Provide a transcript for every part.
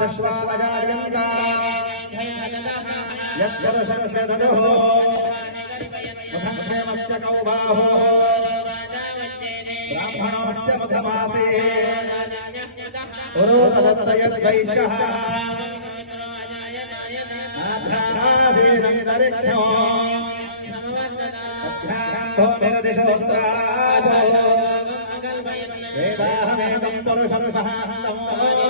दश्वावजायन्त यद्वदशर्षदनुः मुखक्षेमस्य कौबाहो ब्राह्मणस्य मुखमासे पुरोतदस्य यद्वैश्यः आध्यासेनन्तरिक्षो अध्याम्भोभिरदिशोत्रादो वेदाहमेकं पुरुषं सहान्तमो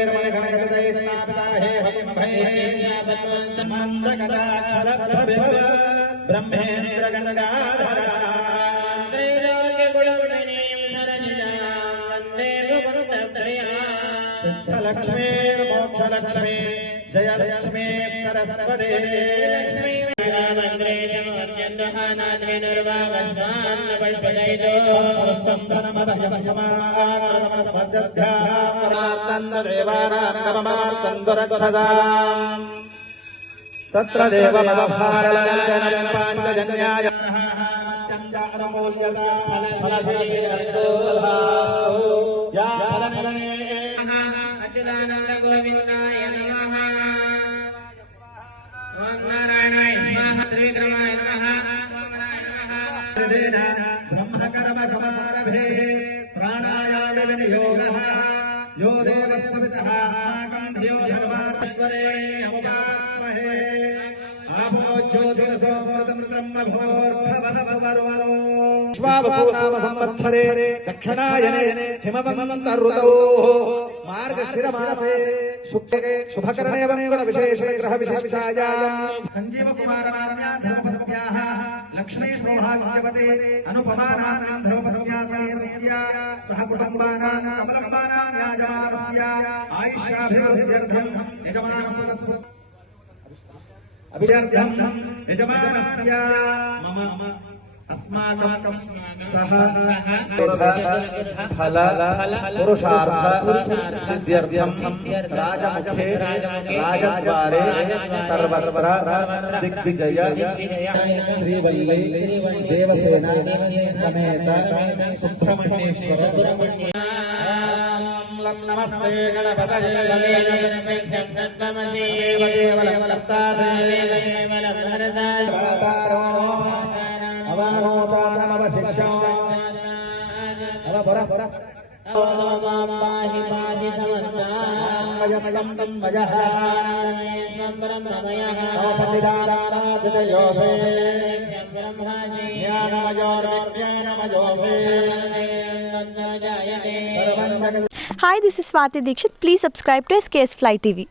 श्रियमेश्वरे वैनतेजसो संविवसो संविवतवत्रः वरशनसे दिवाभा वरदो अभ्यस्य विद्युतः पद्मप्रिये लक्ष्मीर्देवैर्गजर्गजैर्मणिगणगणैस्नापिता हे हविमभैः मन्दकटाक्षरप्रभिव ब्रह्मेन्द्रगङ्गाधरा सिद्धलक्ष्मीर्मोक्षलक्ष्मी जयलक्ष्मी सरस्वती तत्र देवमवभारलञ्जनं पाञ्चजन्याय या फलनिलये अच्युतानन्द త్రివిక్రమాయ బ్రహ్మకర్మ సమారభే ప్రాణాయామ వినియోగ. యో దేవస్సవితః సాకాంధ్యో विश्वावसुनामसंवत्सरे दक्षिणायने हिमवन्तर्ऋतौ मार्गशिरमासे शुक्ले शुभकरणे वनेगुणविशेषे ग्रहविशिष्टायाम्। सञ्जीवकुमारनाम्याधर्मपत्न्याः लक्ष्मी सौभाग्यवते अनुपमानानां धर्मपत्न्या समेतस्य सह कुटुम्बानां कमलकमानां याजमानस्य आयुष्याभिवृद्ध्यर्थं यजमानस्य अभिवृद्ध्यं यजमानस्य मम अस्माकं सह फल पुरुषार्थ सिद्ध्यर्थं राजमुखे राजद्वारे सर्वत्र दिग्विजय। श्रीवल्ली देवसेना समेत सुब्रह्मण्येश्वर। नमस्ते गणपतये। अवानोचानमवशिष्यम् Hi, this is Swati Dikshit. Please subscribe to SKS Fly TV.